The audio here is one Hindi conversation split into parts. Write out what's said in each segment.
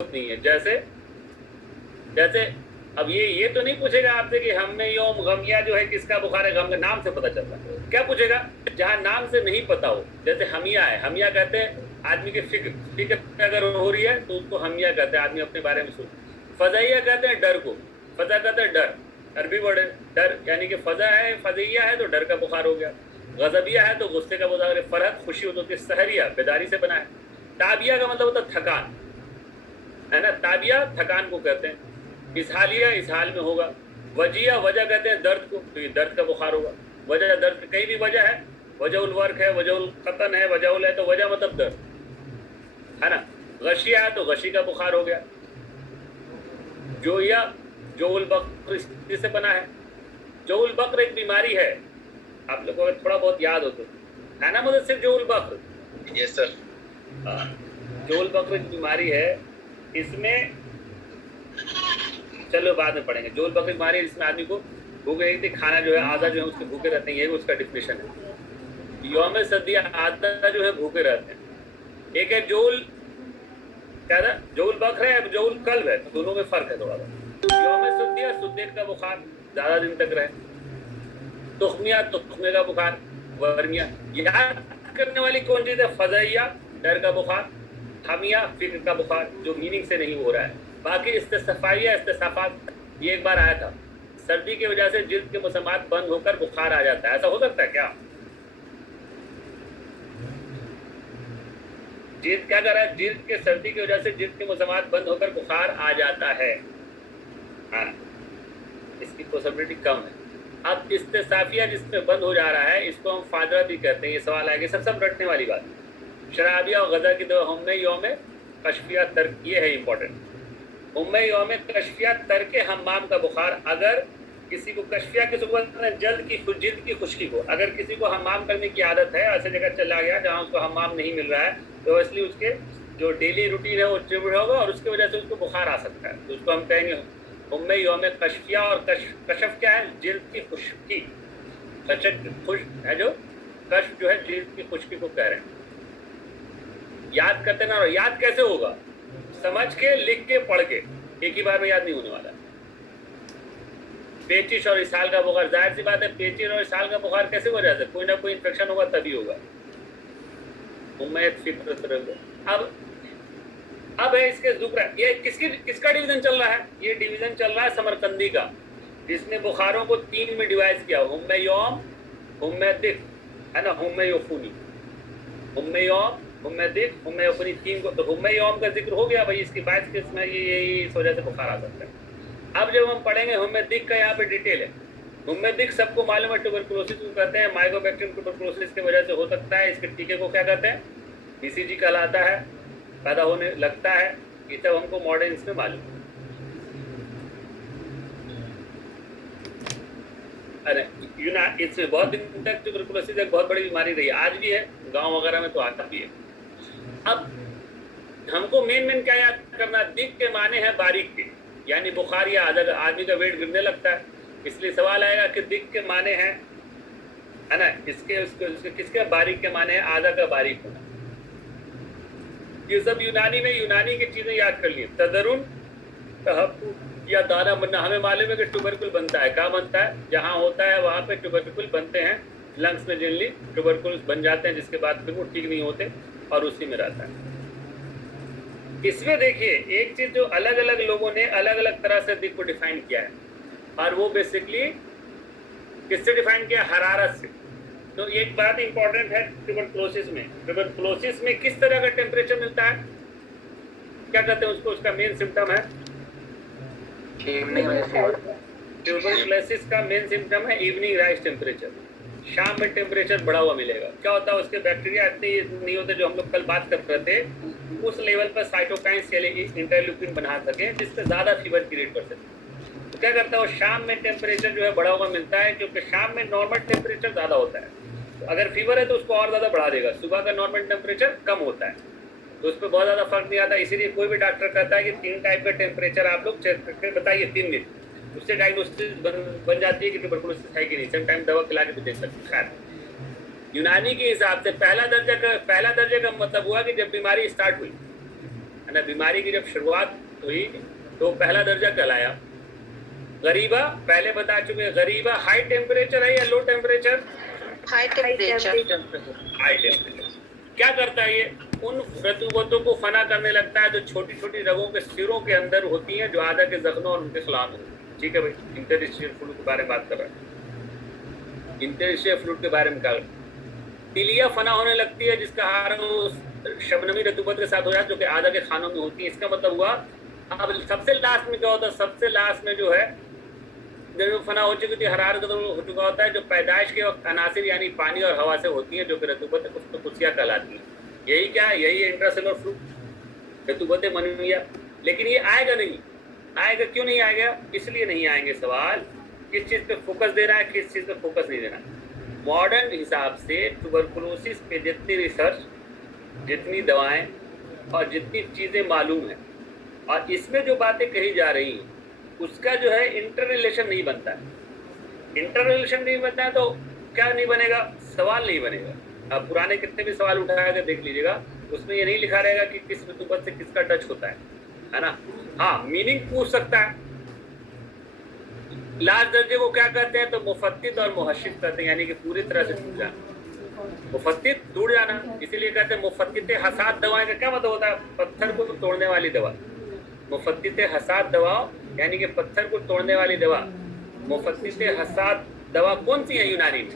नहीं है। जैसे जैसे अब ये तो नहीं पूछेगा आपसे कि हम में योम गमिया जो है किसका बुखार है, गम का नाम से पता चलता है। क्या पूछेगा? जहां नाम से नहीं पता हो, जैसे हमिया है, हमिया कहते हैं आदमी की फिक्र फिक्र अगर हो रही है तो उसको हमिया कहते हैं, आदमी अपने बारे में सोच। फजैया कहते हैं डर को, फजा कहते हैं डर, अरबी वर्ड है डर, यानी कि फजा है, फजैया है तो डर का बुखार हो गया। गजबिया है तो गुस्से का बुखार है। फरहत खुशी होती है। सहरिया बेदारी से बना है। ताबिया का मतलब होता है थकान, है ना। ताबिया थकान को कहते हैं। इसहालिया इसहाल में होगा। वजिया वजह कहते हैं दर्द को, तो ये दर्द का बुखार होगा। वजह दर्द कहीं भी वजह है, वजह उल वर्क है, वजह उल खतन है, वजह उल है, तो वजह मतलब दर्द, है ना। गशिया है तो गशी का बुखार हो गया। जोया जो उल बकर से बना है। जो उल बकर एक बीमारी है, आप लोगों को थोड़ा बहुत याद हो तो, है ना, मतलब सिर्फ जो उल बकर। Yes sir. जो उल बकर एक बीमारी है, इसमें चलो बाद में पढ़ेंगे। जोल बकरी बीमारी, इसमें आदमी को भूख नहीं थी, खाना जो है आधा जो है उसके भूखे रहते हैं, ये उसका डिफिनेशन है। यौम सदिया आधा जो है भूखे रहते हैं। एक है जोल, क्या था, जोल बकर है, जोल कल्ब है, तो दोनों में फर्क है थोड़ा सा। यौम सदिया सुदेक का बुखार ज्यादा दिन तक रहे। तुखमिया तुखमे का बुखार। वर्मिया याद करने वाली कौन चीज है? फजैया डर का बुखार। हमिया फिक्र का बुखार, जो मीनिंग से नहीं हो रहा है। बाकी इस्तेसफाइया इस्तेसाफात, ये एक बार आया था। सर्दी की वजह से जिल्द के मौसमात बंद होकर बुखार आ जाता है, ऐसा हो सकता है क्या? जिल्द क्या कर रहा है? जिल्द के सर्दी की वजह से जिल्द के मौसमात बंद होकर बुखार आ जाता है, हाँ, इसकी पॉसिबिलिटी कम है। अब इस्तेसाफिया जिसमें बंद हो जा रहा है, इसको हम फादरा भी कहते हैं। ये सवाल आएगा, सब रटने वाली बात। शराबिया और गजा की दवा हम यौम कशफिया तर्क, ये है इंपॉर्टेंट। उम्मे यौम कशफिया तर्क हम्माम का बुखार। अगर किसी को कशफिया की सूरत जिल्द की खुश्की को, अगर किसी को हम्माम करने की आदत है, ऐसे जगह चला गया जहाँ उसको हम्माम नहीं मिल रहा है, तो इसलिए उसके जो डेली रूटीन है वो ट्रिब्यूट होगा और उसकी वजह से उसको बुखार आ सकता है, तो उसको हम कहेंगे उम्मे यौम कशफिया। और कशफ क्या है? जिल्द की खुश्की, खुश है जो कशफ जो है जिल्द की खुश्की को कह रहे हैं। याद करते ना, और याद कैसे होगा? समझ के, लिख के, पढ़ के, एक ही बार में याद नहीं होने वाला। पेचिश और इसहाल का बुखार, जाहिर सी बात है पेचिश और इसहाल का बुखार कैसे हो जाता है? कोई ना कोई इन्फेक्शन होगा तभी होगा। अब है इसके जुक्र, ये किसका डिवीजन चल रहा है? ये डिवीजन चल रहा है समरकंदी का, जिसने बुखारों को 3 में डिवाइड किया। हुम्मे यौम, हुम्मे दिक, है ना, हुम्मे यफूनी। हुम्मे यौम, हुम्मे दिक, हुम्मे यफूनी, 3 को। तो हुम्मे यौम का जिक्र हो गया भाई, इसकी 22 किस्म है, ये इस वजह से बुखार आ सकता है। अब जब हम पढ़ेंगे हुम्मे दिक का, यहाँ पे डिटेल है। हुम्मे दिक सबको मालूम है, ट्यूबरकुलोसिस को कहते हैं। माइकोबैक्टीरियम ट्यूबरकुलोसिस की वजह से हो सकता है। इसके टीके को क्या कहते हैं? बीसीजी कहलाता है, पैदा होने लगता है। ये सब हमको मॉडर्न इसमें मालूम है। अरे इसमें बहुत दिन तक ट्यूबरकुलोसिस एक बहुत बड़ी बीमारी रही है, आज भी है, गांव वगैरह में तो आता भी है। अब हमको मेन क्या याद करना? दिक के माने हैं बारीक के, यानी बुखार या आदमी का वेट गिरने लगता है, इसलिए सवाल आएगा कि दिक के माने हैं, है ना, इसके किसके बारीक के माने हैं? आधा का बारीक होना। ये सब यूनानी की चीजें याद कर लिए। तदरुन या दाना बनना, हमें मालूम है कि ट्यूबरकुल बनता है। कहाँ बनता है? जहाँ होता है वहाँ पे ट्यूबरकुल बनते हैं, लंग्स में जनरली ट्यूबरकुल बन जाते हैं, जिसके बाद फिर वो ठीक नहीं होते और उसी में रहता है। इसमें देखिए एक चीज जो अलग अलग लोगों ने अलग अलग तरह से दिक को डिफाइन किया है, और वो बेसिकली किससे डिफाइन किया? हरारत से। तो एक बात इंपॉर्टेंट है ट्यूबरकुलोसिस में किस तरह का टेम्परेचर मिलता है? क्या कहते हैं उसको? उसका मेन सिम्टम है ट्यूबरकुलोसिस का मेन सिम्टम है इवनिंग राइज टेम्परेचर। शाम में टेम्परेचर बढ़ा हुआ मिलेगा। क्या होता है? उसके बैक्टीरिया इतने नहीं होते, जो हम लोग कल बात कर रहे थे, उस लेवल पर साइटोकाइंस इंटरल्यूकिन बना सके जिससे ज्यादा फीवर क्रिएट कर सके। तो क्या करता है? शाम में टेम्परेचर जो है बढ़ा हुआ मिलता है, क्योंकि शाम में नॉर्मल टेम्परेचर ज्यादा होता है। तो अगर फीवर है तो उसको और ज्यादा बढ़ा देगा। सुबह का नॉर्मल टेम्परेचर कम होता है, तो उस पर बहुत ज्यादा फर्क नहीं आता। इसीलिए कोई भी डॉक्टर कहता है कि 3 टाइप का टेम्परेचर आप लोग चेक करके बताइए 3 दिन, उससे डायग्नोसिस बन जाती है कि ट्यूबरकुलोसिस है कि नहीं। सम टाइम दवा खिला के भी देख सकते हैं। खैर यूनानी के हिसाब से पहला दर्जे का मतलब हुआ कि जब बीमारी स्टार्ट हुई, है ना। बीमारी की जब शुरुआत हुई तो पहला दर्जा कहलाया गरीबा। पहले बता चुके, गरीबा हाई टेम्परेचर है या low temperature? High temperature. High temperature क्या करता है, ये उन रतूबतों को फना करने लगता है जो छोटी छोटी रगों के सिरों के अंदर होती हैं, जो आधा के जख्मों और उनके खिलाफ होती है। ठीक है भाई, इंटरस्टिशियल फ्लूइड के बारे में बात कर रहा है। इंटरस्टिशियल फ्लूइड के बारे में क्या, तिलिया फना होने लगती है जिसका आरंभ शबनमी रतूबत के साथ हो जाता है, जो कि आधा के खानों में होती है। इसका मतलब हुआ अब सबसे लास्ट में क्या होता है, सबसे लास्ट में जो है जब फना हो चुकी थी, हरारत हो चुका होता है, जो पैदाइश के वक्त अनासिर यानी पानी और हवा से होती है, जो कि रतूबत कुसिया कहलाती है। यही क्या है, यही है इंट्रासेलुलर फ्लूइड, रतूबत मनविया। लेकिन ये आएगा नहीं, आएगा क्यों नहीं आएगा, इसलिए नहीं आएंगे। सवाल किस चीज़ पे फोकस देना है, किस चीज़ पे फोकस नहीं देना। मॉडर्न हिसाब से ट्यूबरकुलोसिस पे जितनी रिसर्च, जितनी दवाएं और जितनी चीज़ें मालूम है, और इसमें जो बातें कही जा रही हैं, उसका जो है इंटर रिलेशन नहीं बनता है। इंटर रिलेशन नहीं बनता है तो क्या नहीं बनेगा, सवाल नहीं बनेगा। अब पुराने कितने भी सवाल उठा कर देख लीजिएगा, उसमें ये नहीं लिखा रहेगा कि किस रतूबत से किसका टच होता है ना। हाँ, मीनिंग पूछ सकता है। लास्ट दर्जे को क्या कहते हैं, तो मुफत्तित और मुहश्शिफ कहते हैं, यानी कि पूरी तरह से टूट जाना। मुफत्तित टूट जाना, इसीलिए कहते हैं मुफत्तित हसाद दवाएं का क्या मतलब होता है, पत्थर को तोड़ने वाली दवा। मुफत्तित हसाद दवा यानी कि पत्थर को तोड़ने वाली दवा। मुफत्तित हसाद दवा कौन सी है यूनानी में,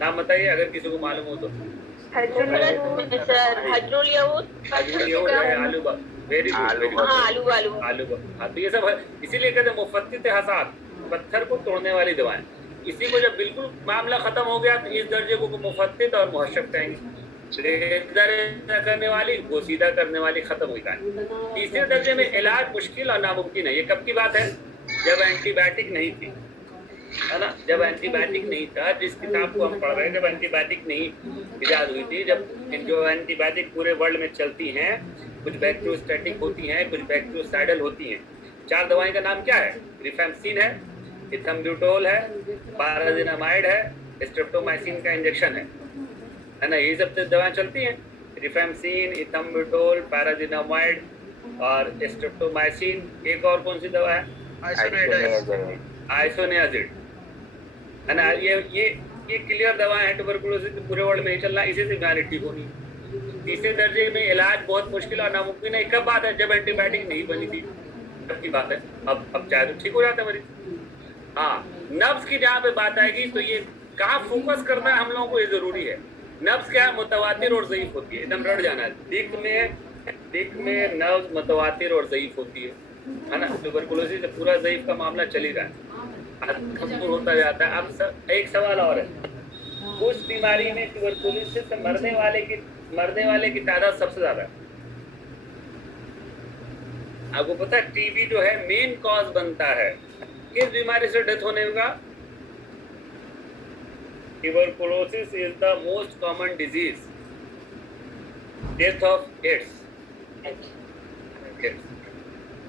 नाम बताइए अगर किसी को मालूम हो तो। आलू। हाँ, तो ये सब है, इसीलिए कहते हैं मुफत्तित हसाद, पत्थर को तोड़ने वाली दवाएं। इसी को जब बिल्कुल मामला खत्म हो गया तो इस दर्जे को मुफत्तित और मुहश्शिफ कहेंगे। करने वाली, गोसीदा करने वाली, खत्म हुई कहानी। तीसरे दर्जे में इलाज मुश्किल और नामुमकिन है। ये कब की बात है, जब एंटीबायोटिक नहीं थी, है ना। जब एंटीबायोटिक नहीं था, जिस किताब को हम पढ़ रहे हैं, जब एंटीबायोटिक नहीं इजाद हुई थी, जब जो एंटीबायोटिक पूरे वर्ल्ड में चलती हैं, कुछ बैक्टीरियोस्टैटिक होती हैं, कुछ बैक्टीरियोसाइडल होती हैं। 4 दवाएं का नाम क्या है, रिफेम्पसिन है, इथम्ब्यूटोल है, पाराजिनामाइड है, स्ट्रेप्टोमाइसिन का इंजेक्शन है ना। ये सब दवाएं चलती हैं, रिफेम्पसिन, इथम्ब्यूटोल, पैराजिनामाइड और स्ट्रेप्टोमाइसिन। एक और कौन सी दवा है, आइसोनियाजिड, है ना। ये क्लियर दवाएं हैं, ट्यूबरकुलोसिस पूरे वर्ल्ड में ही चल रहा है, इसी से बीमारी ठीक होनी। तीसरे दर्जे में इलाज बहुत मुश्किल और नामुमकिन है। कब बात है, जब एंटीबायोटिक नहीं बनी थी, तब की बात है। अब चाहे तो ठीक हो जाता है मरीज। हाँ, नब्ज की जहाँ पे बात आएगी तो ये कहाँ फोकस करना है हम लोगों को, ये जरूरी है। नब्ज क्या है, मुतवातिर और ज़ईफ होती है, एकदम रट जाना है। दिक में नब्ज मुतवातिर और ज़ईफ होती है ना। ट्यूबरकुलोसिस से पूरा ज़ईफ का मामला चल ही रहा है, खत्म होता जाता है। अब एक सवाल और है, उस बीमारी में ट्यूबरकुलोसिस से मरने वाले की तादाद सबसे ज्यादा है। आपको पता है टीबी जो है मेन कॉज बनता है किस बीमारी से डेथ होने का, tuberculosis is the most common disease, death of AIDS.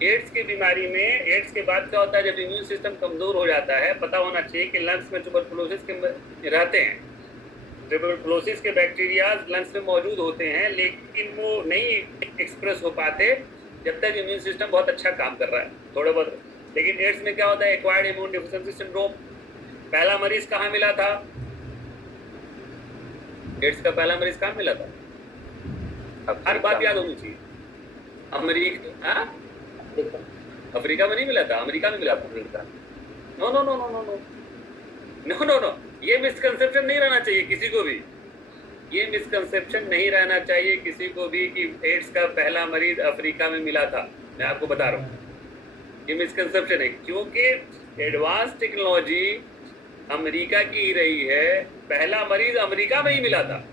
AIDS की बीमारी में, एड्स के बाद क्या होता है, जब इम्यून सिस्टम कमजोर हो जाता है, पता होना चाहिए कि लंग्स में ट्यूबरकुलोसिस के रहते हैं। ट्यूबरकुलोसिस के बैक्टीरिया लंग्स में मौजूद होते हैं, लेकिन वो नहीं एक्सप्रेस हो पाते जब तक इम्यून सिस्टम बहुत अच्छा काम कर रहा है, थोड़े बहुत। लेकिन एड्स में क्या होता है, एक्वायर्ड इम्यून डेफिशिएंसी सिंड्रोम। पहला मरीज कहाँ मिला था, एड्स का पहला मरीज कहाँ मिला था, हर बात याद होनी चाहिए। अफ्रीका में नहीं मिला था, अमेरिका में मिला था। No no no no no no no no no, ये मिसकंसेप्शन नहीं रहना चाहिए किसी को भी, ये मिसकंसेप्शन नहीं रहना चाहिए किसी को भी कि एड्स का पहला मरीज अफ्रीका में मिला था। मैं आपको बता रहा हूँ, ये मिसकंसेप्शन है, क्योंकि एडवांस टेक्नोलॉजी अमेरिका की ही रही है। पहला मरीज अमेरिका में ही मिला था,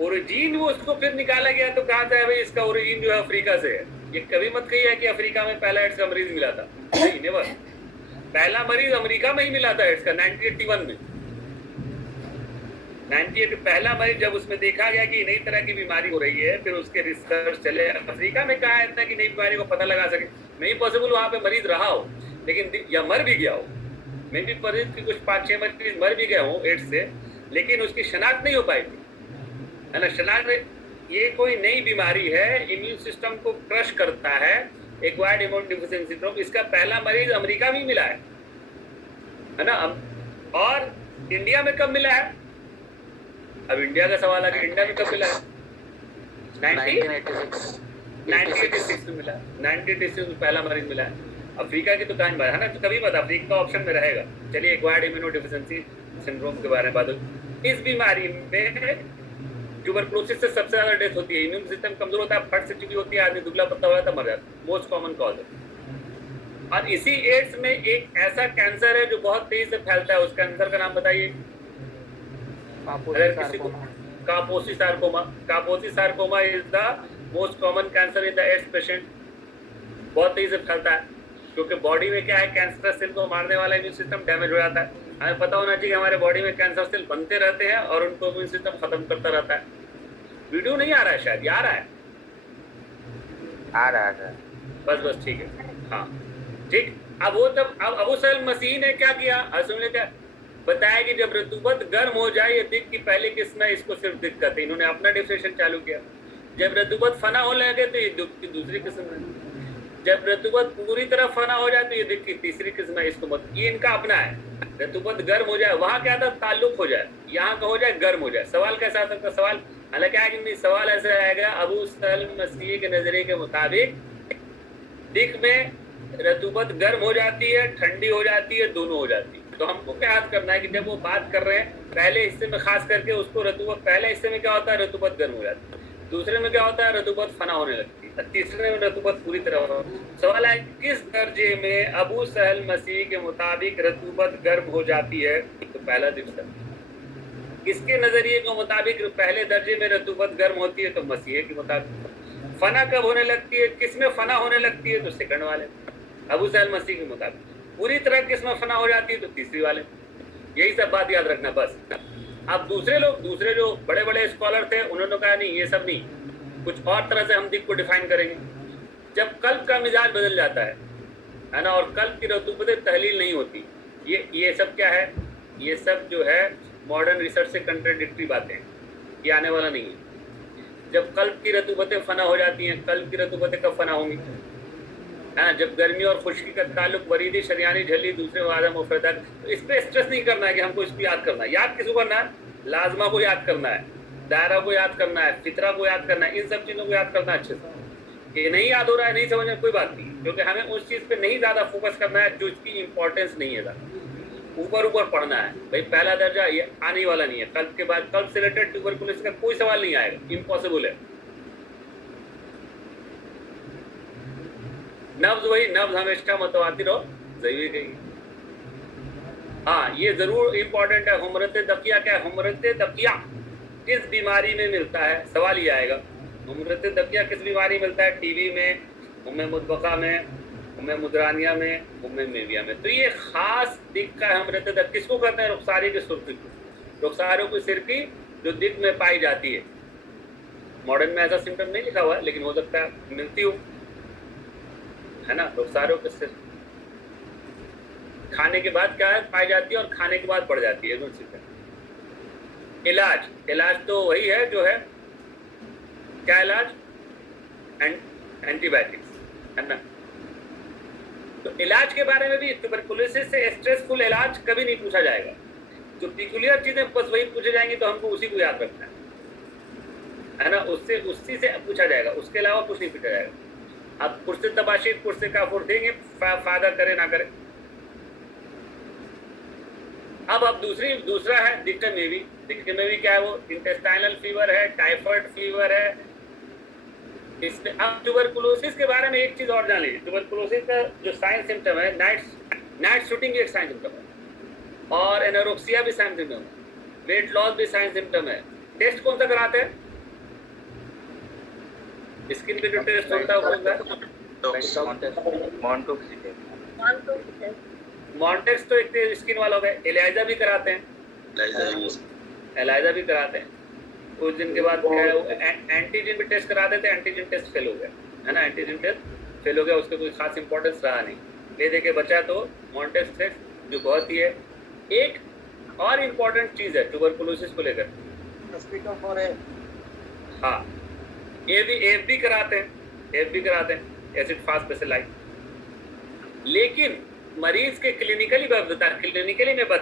ओरिजिन वो उसको फिर निकाला गया तो कहा था भाई इसका ओरिजिन जो है अफ्रीका से है। ये कभी मत कही है कि अफ्रीका में पहला एड्स का मरीज मिला था, नहीं, नेवर। पहला मरीज अमेरिका में ही मिला था एड्स का 1981 में। 98 पहला मरीज जब उसमें देखा गया कि नई तरह की बीमारी हो रही है, फिर उसके रिसर्च चले। अफ्रीका में कहा है इतना कि नई बीमारी को पता लगा सके, नहीं पॉसिबल वहाँ पे मरीज रहा हो, लेकिन या मर भी गया हो। मैं भी मरीज की कुछ 5-6 मरीज मर भी गए हूँ एड्स से, लेकिन उसकी शनाख्त नहीं हो पाई थी, है ना। शनाख्त ये कोई नई बीमारी है, इम्यून सिस्टम को क्रश करता है, एक्वायर्ड इम्यून डिफिशिएंसी सिंड्रोम। इसका पहला मरीज अमेरिका में मिला है ना। और इंडिया में कब मिला है? अब इंडिया का सवाल है कि इंडिया में कब मिला है? 1986 में मिला। 1986 में पहला मरीज मिला है। अफ्रीका की तो कहानी है ना, तो कभी मत अफ्रीका का ऑप्शन में रहेगा। चलिए एक्वायर्ड इम्यूनो डिफिशिएंसी सिंड्रोम के बारे में बात होगी। इस बीमारी में ट्यूबरकुलोसिस से सबसे ज्यादा डेथ होती है। इम्यून सिस्टम कमजोर होता है, फट से चुकी होती है, आदमी दुबला पतला हो जाता है, मर जाता है। मोस्ट कॉमन कॉज है। और इसी एड्स में एक ऐसा कैंसर है जो बहुत तेजी से फैलता है। उस कैंसर का नाम बताइए। अगर किसी को कापोसी sarcoma, कापोसी sarcoma is the most common cancer in the ads patient. बहुत तेजी से फैलता है क्योंकि बॉडी में क्या है, कैंसर सेल को मारने वाला इम्यून सिस्टम डैमेज हो जाता है। हमें पता होना चाहिए कि हमारे बॉडी में कैंसर सेल बनते रहते हैं और उनको इम्यून सिस्टम खत्म करता रहता है। वीडियो नहीं आ रहा है शायद, आ रहा है? आ रहा है। बस ठीक है। हाँ ठीक। अब वो तब अब अबू सलेम मसीह ने क्या किया, असुल ने क्या बताया कि जब रतूबत गर्म हो जाए, ये दिक की पहली किस्म है, इसको सिर्फ दिक्कत है। इन्होंने अपना डिफिनेशन चालू किया। जब रतूबत फना होने लगे तो ये दिक की दूसरी किस्म है। जब रतूबत पूरी तरह फना हो जाए तो ये दिक की तीसरी किस्म है, इसको मत। ये इनका अपना है। रतूबत गर्म हो जाए, वहां क्या था, ताल्लुक हो जाए, यहाँ का हो जाए गर्म हो जाए। सवाल कैसा आ सकता? सवाल हालांकि है कि नहीं, सवाल ऐसा आएगा अबू सलेम मसीह के नजरिए के मुताबिक दिक में रतूबत गर्म हो जाती है, ठंडी हो जाती है, दोनों हो जाती है। तो हमको क्या याद करना है कि जब वो बात कर रहे हैं पहले हिस्से में, खास करके उसको रतूबत, पहले हिस्से में क्या होता है, रतूबत गर्म हो जाती है। दूसरे में क्या होता है, रतूबत फना होने लगती है। तीसरे में रतूबत पूरी तरह हो। सवाल है किस दर्जे में अबू सलेम मसीह के मुताबिक रतूबत गर्म हो जाती है? तो पहला दिवस किसके नजरिए के मुताबिक पहले दर्जे में रतूबत गर्म होती है? तो मसीह के मुताबिक। फना कब होने लगती है, किसमें फना होने लगती है? तो सेकंड वाले, अबू सलेम मसीह के मुताबिक। पूरी तरह किसमें फना हो जाती है? तो तीसरी वाले। यही सब बात याद रखना बस। अब दूसरे जो बड़े बड़े स्कॉलर थे, उन्होंने कहा नहीं, ये सब नहीं, कुछ और तरह से हम दिक को डिफाइन करेंगे। जब कल्ब का मिजाज बदल जाता है ना, और कल्ब की रतूबतें तहलील नहीं होती, ये सब क्या है, ये सब जो है मॉडर्न रिसर्च से कंट्राडिक्टरी बातें हैं, ये आने वाला नहीं है। जब कल्ब की रतूबतें फना हो जाती हैं, कल्ब की रतूबतें कब फना होंगी? हाँ, जब गर्मी और खुश्की का ताल्लुक वरीदी, शरियानी, झल्ली, दूसरे वादम मुफरदा। तो इस पर स्ट्रेस नहीं करना है कि हमको इसको याद करना है। याद किसको करना है? लाजमा को याद करना है, दायरा को याद करना है, फितरा को याद करना है। इन सब चीज़ों को याद करना अच्छे से। ये नहीं याद हो रहा है, नहीं समझ में, कोई बात नहीं, क्योंकि हमें उस चीज़ पे नहीं ज़्यादा फोकस करना है जो इसकी इंपॉर्टेंस नहीं है। ऊपर पढ़ना है भाई। पहला दर्जा ये आने वाला नहीं है। कल्ब के बाद, कल्ब से रिलेटेड ट्यूबरकुलोसिस का कोई सवाल नहीं आएगा, इम्पॉसिबल है। नब्ज वही, नब्ज हमेशा मुतवातिर और ज़रूरी गई। हाँ, ये जरूर इंपॉर्टेंट है। हुमरत दकिया क्या है? हुमरत दकिया किस बीमारी में मिलता है? सवाल ये आएगा, हुमरत दकिया किस बीमारी में मिलता है? टीबी में, उम्मे मुतबका में, उम्मे मुदरानिया में, उम्मे मेविया में। तो ये खास दिक का हुमरत दकिया किसको कहते हैं? रुखसारी के सुर्खी को, रुखसारों की सिर की जो दिक में पाई जाती है। मॉडर्न में ऐसा सिम्टम नहीं लिखा हुआ है, लेकिन हो सकता है मिलती हो, है ना। रुखसारों के सिर खाने के बाद क्या है, पाई जाती है, और खाने के बाद बढ़ जाती है। इलाज तो वही है जो है, क्या इलाज? एंटीबायोटिक्स, है ना। तो इलाज के बारे में भी ट्यूबरकुलोसिस से स्ट्रेसफुल इलाज कभी नहीं पूछा जाएगा। जो पिकुलियर चीजें बस वही पूछे जाएंगी, तो हमको उसी को याद रखना है ना। उसी से पूछा जाएगा, उसके अलावा कुछ नहीं पूछा जाएगा। अब पुरसे तबाशी, पुरसे काफुर देंगे, फायदा करे ना करे। अब दूसरा है दिक्कत में भी। दिक्कत में भी क्या है? वो इंटेस्टाइनल फीवर है, टाइफाइड फीवर है। इसमें अब ट्यूबरकुलोसिस के बारे में एक चीज और जान लीजिए। ट्यूबरकुलोसिस का जो साइन सिम्टम है, नाइट शूटिंग एक साइन सिम्टम है, और एनोरेक्सिया भी साइन सिम्टम है, वेट लॉस भी साइन सिम्टम है। टेस्ट कौन सा कराते हैं? स्किन पे जो टेस्ट होता है वो कौन सा? मॉन्टेक्स तो एक स्किन वाला हो गया। एलिजा भी कराते हैं, एलिजा भी कराते हैं। कुछ दिन के बाद क्या है, एंटीजन भी टेस्ट करा देते हैं। एंटीजन टेस्ट फेल हो गया, है ना। एंटीजन टेस्ट फेल हो गया, उसका कोई खास इंपॉर्टेंस रहा नहीं, ले दे के बचा। तो मॉन्टेक्स टेस्ट जो बहुत ही है। एक और इम्पॉर्टेंट चीज है ट्यूबरकुलोसिस को लेकर, हाँ, एफ भी कराते हैं, एसिड फास्ट बेसिलाई। लेकिन मरीज के क्लिनिकली में बता